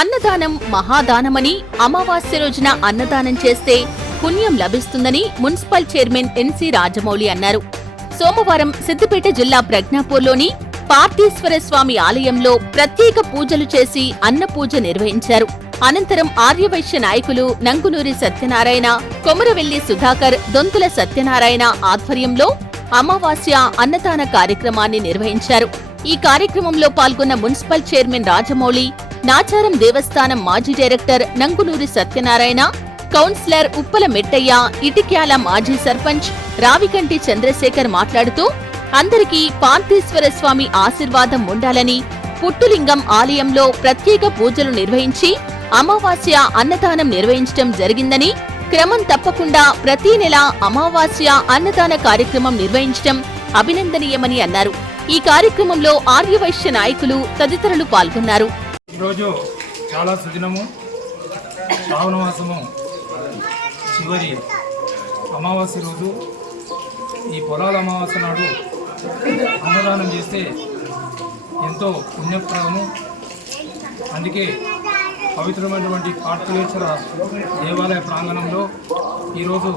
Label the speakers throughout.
Speaker 1: అన్నదానం మహాదానమని అమావాస్య రోజున అన్నదానం చేస్తే పుణ్యం లభిస్తుందని మున్సిపల్ చైర్మన్ ఎన్సి రాజమౌళి అన్నారు. సోమవారం సిద్దిపేట జిల్లా ప్రజ్ఞాపూర్లోని పార్థేశ్వర స్వామి ఆలయంలో ప్రత్యేక పూజలు చేసి అన్నపూజ నిర్వహించారు. అనంతరం ఆర్యవైశ్య నాయకులు నంగునూరి సత్యనారాయణ కొమరవెల్లి సుధాకర్ దొంతుల సత్యనారాయణ ఆధ్వర్యంలో అమావాస్య అన్నదాన కార్యక్రమాన్ని నిర్వహించారు. ఈ కార్యక్రమంలో పాల్గొన్న మున్సిపల్ చైర్మన్ రాజమౌళి నాచారం దేవస్థానం మాజీ డైరెక్టర్ నంగునూరి సత్యనారాయణ కౌన్సిలర్ ఉప్పల మెట్టయ్య ఇటిక్యాల మాజీ సర్పంచ్ రావికంటి చంద్రశేఖర్ మాట్లాడుతూ అందరికీ పార్థేశ్వర స్వామి ఆశీర్వాదం ఉండాలని పుట్టులింగం ఆలయంలో ప్రత్యేక పూజలు నిర్వహించి అమావాస్య అన్నదానం నిర్వహించడం జరిగిందని క్రమం తప్పకుండా ప్రతి నెల అమావాస్య అన్నదాన కార్యక్రమం నిర్వహించడం అభినందనీయమని అన్నారు. ఈ కార్యక్రమంలో ఆర్యవైశ్య నాయకులు తదితరులు పాల్గొన్నారు.
Speaker 2: ఈరోజు చాలా సుదినము శ్రావణ మాసము చివరి అమావాస్య రోజు. ఈ పొలాల అమావాస్య నాడు అన్నదానం చేస్తే ఎంతో పుణ్యప్రదము అందుకే పవిత్రమైనటువంటి కార్తీకేశ్వర దేవాలయ ప్రాంగణంలో ఈరోజు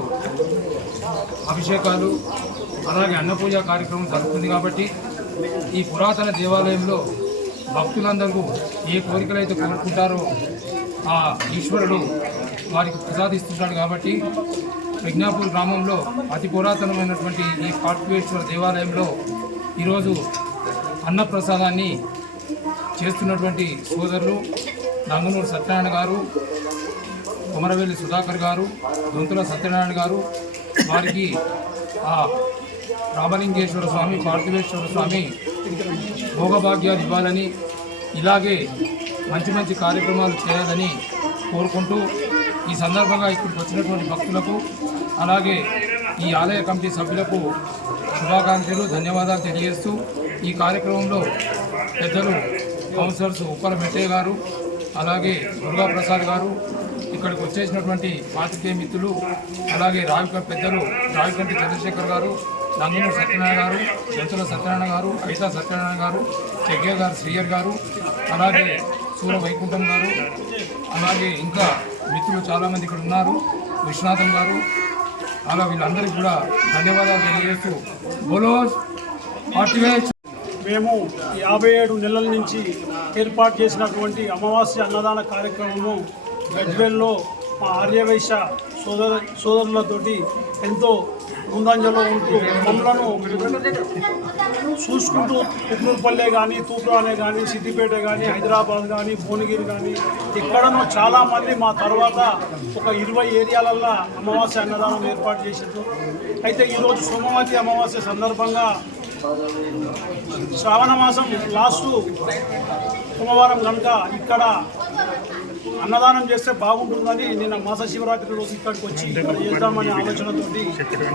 Speaker 2: అభిషేకాలు అలాగే అన్నపూజ కార్యక్రమం జరుగుతుంది కాబట్టి ఈ పురాతన దేవాలయంలో భక్తులందరూ ఏ కోరికలు అయితే కోరుకుంటారో ఆ ఈశ్వరుడు వారికి ప్రసాదిస్తుంటాడు కాబట్టి ప్రజ్ఞాపూర్ గ్రామంలో అతి పురాతనమైనటువంటి ఈ కార్తీకేశ్వర దేవాలయంలో ఈరోజు అన్నప్రసాదాన్ని చేస్తున్నటువంటి సోదరులు నంగనూరు సత్యనారాయణ గారు కొమరవెల్లి సుధాకర్ గారు దొంతుల సత్యనారాయణ గారు వారికి ఆ రామలింగేశ్వర స్వామి పార్థివేశ్వర స్వామి భోగభాగ్యాలు ఇవ్వాలని ఇలాగే మంచి మంచి కార్యక్రమాలు చేయాలని కోరుకుంటూ ఈ సందర్భంగా ఇక్కడికి వచ్చినటువంటి భక్తులకు అలాగే ఈ ఆలయ కమిటీ సభ్యులకు శుభాకాంక్షలు ధన్యవాదాలు తెలియజేస్తూ ఈ కార్యక్రమంలో పెద్దలు కౌన్సిలర్స్ ఉప్పల మెట్టయ్య గారు అలాగే దుర్గా ప్రసాద్ గారు ఇక్కడికి వచ్చేసినటువంటి పాతికేయ మిత్రులు అలాగే రావిక పెద్దలు రావికంటి చంద్రశేఖర్ గారు నంగనూరు సత్యనారాయణ గారు జంతుల సత్యనారాయణ గారు ఐతా సత్యనారాయణ గారు చెగ్గయ్య గారు శ్రీయర్ గారు అలాగే సూర వైకుంఠం గారు అలాగే ఇంకా మిత్రులు చాలామంది ఇక్కడ ఉన్నారు. విశ్వనాథం గారు అలా వీళ్ళందరికీ కూడా ధన్యవాదాలు తెలియజేస్తూ బోలో
Speaker 3: మేము యాభై ఏడు నెలల నుంచి ఏర్పాటు చేసినటువంటి అమావాస్య అన్నదాన కార్యక్రమము గజ్వేల్లో మా ఆర్యవైశ్య సోదర సోదరులతోటి ఎంతో ముందంజలో ఉంటూ మమ్మలను చూసుకుంటూ కుట్నూరుపల్లె కానీ తూప్రానే కానీ సిద్దిపేట కానీ హైదరాబాద్ కానీ భువనగిరి కానీ ఇక్కడనూ చాలామంది మా తర్వాత ఒక ఇరవై ఏరియాలల్లో అమావాస్య అన్నదానం ఏర్పాటు చేసారు అయితే ఈరోజు సోమవతి అమావాస్య సందర్భంగా శ్రావణ మాసం లాస్ట్ సోమవారం కనుక ఇక్కడ అన్నదానం చేస్తే బాగుంటుందని నిన్న మాస శివరాత్రి రోజు ఇక్కడికి వచ్చి ఇక్కడ చేద్దామనే ఆలోచనతోటి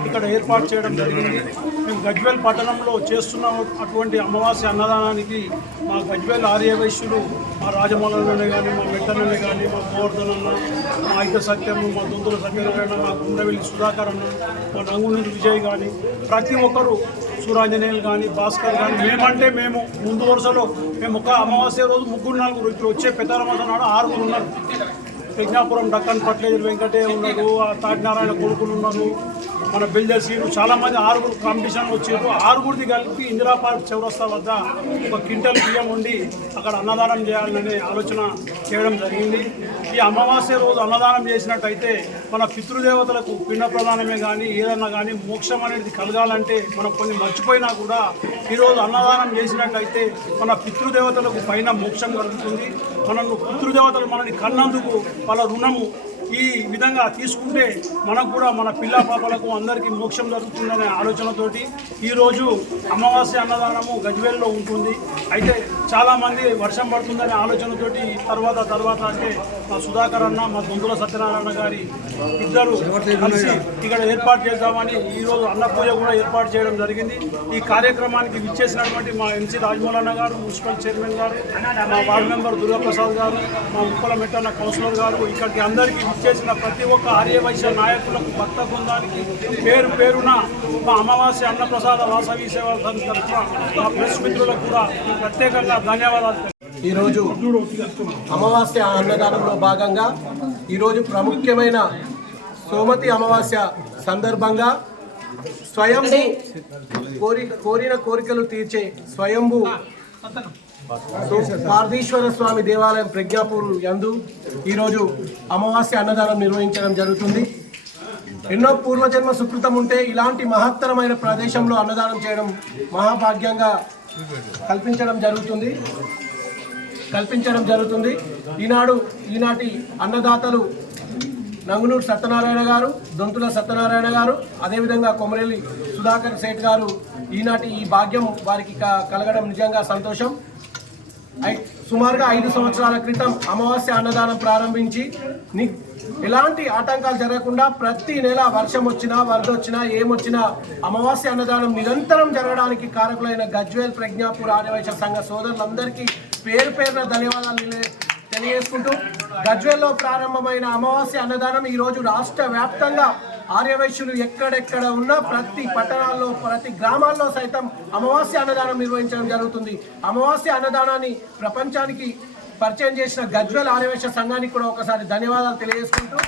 Speaker 3: ఇక్కడ ఏర్పాటు చేయడం జరిగింది. మేము గజ్వేల్ పట్టణంలో చేస్తున్న అటువంటి అమావాస్య అన్నదానానికి మా గజ్వేల్ ఆర్య వైశ్యులు మా రాజమౌళనే కానీ మా వెంకన్ననే కానీ మా గోవర్ధన్ అన్న మా ఐక సత్యము మా దొంతుల సత్యనారాయణ మా గుండెవెల్లి సుధాకర్ అన్న మా నంగునూరు విజయ్ కానీ ప్రతి ఒక్కరు సూరాంజనేయులు కానీ భాస్కర్ కానీ మేమంటే మేము ముందు వరుసలో మేము ఒక అమావాస్య రోజు ముగ్గురు నాలుగు ఇప్పుడు వచ్చే పెద్దరమాస నాడు ఆరుగురు ఉన్నారు. ప్రజ్ఞాపురం డక్కన్ పట్లేజర్ వెంకటే ఉన్నారు ఆ తాటినారాయణ కొడుకులు ఉన్నారు మన బిల్డర్ సీను చాలామంది ఆరుగురు కాంపిటీషన్ వచ్చారు ఆరుగురిది కలిపి ఇందిరా పార్క్ చౌరస్తా వద్ద ఒక క్వింటల్ బియ్యం ఉండి అక్కడ అన్నదానం చేయాలనే ఆలోచన చేయడం జరిగింది. ఈ అమావాస్య రోజు అన్నదానం చేసినట్టయితే మన పితృదేవతలకు పిండ ప్రధానమే కానీ ఏదన్నా కానీ మోక్షం అనేది కలగాలంటే మనం కొన్ని మర్చిపోయినా కూడా ఈరోజు అన్నదానం చేసినట్లయితే మన పితృదేవతలకు పైన మోక్షం కలుగుతుంది. మనల్ని పితృదేవతలు మనని కన్నందుకు వాళ్ళ రుణము ఈ విధంగా తీసుకుంటే మనకు కూడా మన పిల్ల పాపలకు అందరికీ మోక్షం జరుగుతుందనే ఆలోచనతోటి ఈరోజు అమావాస్య అన్నదానము గజ్వేల్లో ఉంటుంది. అయితే చాలామంది వర్షం పడుతుందనే ఆలోచనతోటి తర్వాత తర్వాత అంటే మా సుధాకర్ అన్న మా దొంతుల సత్యనారాయణ గారి ఇద్దరు కలిసి ఇక్కడ ఏర్పాటు చేద్దామని ఈరోజు అన్న పూజ కూడా ఏర్పాటు చేయడం జరిగింది. ఈ కార్యక్రమానికి విచ్చేసినటువంటి మా ఎంసీ రాజమౌళన్న గారు మున్సిపల్ చైర్మన్ గారు మా వార్డు మెంబర్ దుర్గాప్రసాద్ గారు మా ఉప్పల మెట్టన్న కౌన్సిలర్ గారు ఇక్కడికి అందరికీ విచ్చేసిన ప్రతి ఒక్క ఆర్యవైశ్య నాయకులకు భక్త బృందానికి పేరు పేరున మా అమావాస్య అన్నప్రసాద వాసవి సేవల సంఘ తరఫున మా ప్రెస్ మిత్రులకు కూడా ప్రత్యేకంగా ధన్యవాదాలు
Speaker 4: ఈరోజు అమావాస్య అన్నదానంలో భాగంగా ఈరోజు ప్రాముఖ్యమైన సోమతి అమావాస్య సందర్భంగా స్వయంభూ కోరి కోరిన కోరికలు తీర్చే స్వయంభూ పార్థీశ్వర స్వామి దేవాలయం ప్రజ్ఞాపూర్ యందు ఈరోజు అమావాస్య అన్నదానం నిర్వహించడం జరుగుతుంది. ఎన్నో పూర్వజన్మ సుకృతం ఉంటే ఇలాంటి మహత్తరమైన ప్రదేశంలో అన్నదానం చేయడం మహాభాగ్యంగా కల్పించడం జరుగుతుంది. కల్పించడం జరుగుతుంది. ఈనాడు ఈనాటి అన్నదాతలు నంగునూరు సత్యనారాయణ గారు దొంతుల సత్యనారాయణ గారు అదేవిధంగా కొమరెల్లి సుధాకర్ సేట్ గారు ఈనాటి ఈ భాగ్యం వారికి కలగడం నిజంగా సంతోషం. సుమారుగా ఐదు సంవత్సరాల క్రితం అమావాస్య అన్నదానం ప్రారంభించి ఎలాంటి ఆటంకాలు జరగకుండా ప్రతి నెల వర్షం వచ్చినా వరద వచ్చినా ఏమొచ్చినా అమావాస్య అన్నదానం నిరంతరం జరగడానికి కారకులైన గజ్వేల్ ప్రజ్ఞాపూర్ ఆదివైశ్య సంఘ సోదరులందరికీ పేరు పేరున ధన్యవాదాలు తెలియజేసుకుంటూ గజ్వేల్లో ప్రారంభమైన అమావాస్య అన్నదానం ఈరోజు రాష్ట్ర వ్యాప్తంగా ఆర్యవైశ్యులు ఎక్కడెక్కడ ఉన్నా ప్రతి పట్టణాల్లో ప్రతి గ్రామాల్లో సైతం అమావాస్య అన్నదానం నిర్వహించడం జరుగుతుంది. అమావాస్య అన్నదానాన్ని ప్రపంచానికి పరిచయం చేసిన గజ్వెల్ ఆర్యవైశ్య సంఘానికి కూడా ఒకసారి ధన్యవాదాలు తెలియజేసుకుంటూ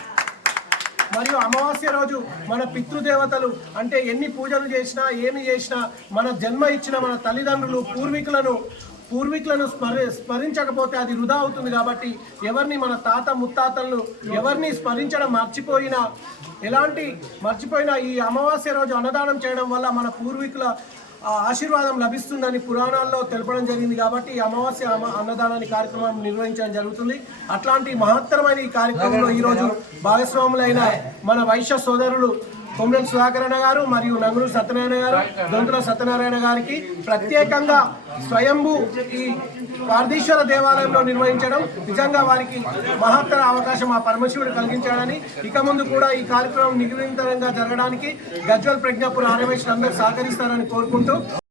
Speaker 4: మరియు అమావాస్య రోజు మన పితృదేవతలు అంటే ఎన్ని పూజలు చేసినా ఏమి చేసినా మన జన్మ ఇచ్చిన మన తల్లిదండ్రులు పూర్వీకులను పూర్వీకులను స్మరి స్మరించకపోతే అది వృధా అవుతుంది కాబట్టి ఎవరిని మన తాత ముత్తాతలను ఎవరిని స్మరించడం మర్చిపోయినా ఎలాంటి మర్చిపోయినా ఈ అమావాస్య రోజు అన్నదానం చేయడం వల్ల మన పూర్వీకుల ఆశీర్వాదం లభిస్తుందని పురాణాల్లో తెలపడం జరిగింది కాబట్టి ఈ అమావాస్య అమ- అన్నదానాన్ని కార్యక్రమం నిర్వహించడం జరుగుతుంది. అట్లాంటి మహత్తరమైన ఈ కార్యక్రమంలో ఈరోజు భాగస్వాములైన మన వైశ్య సోదరులు కొమ్రెల్ సుధాకరణ గారు మరియు నంగులు సత్యనారాయణ గారు దొంతుల సత్యనారాయణ గారికి ప్రత్యేకంగా స్వయంభూ ఈ పార్థీశ్వర దేవాలయంలో నిర్వహించడం నిజంగా వారికి మహత్తర అవకాశం ఆ పరమశివుడు కలిగించాడని. ఇక ముందు కూడా ఈ కార్యక్రమం నిరంతరంగా జరగడానికి గజ్వల్ ప్రజ్ఞాపూర్ ఆర్యవైశ్యులందరూ సహకరిస్తారని కోరుకుంటూ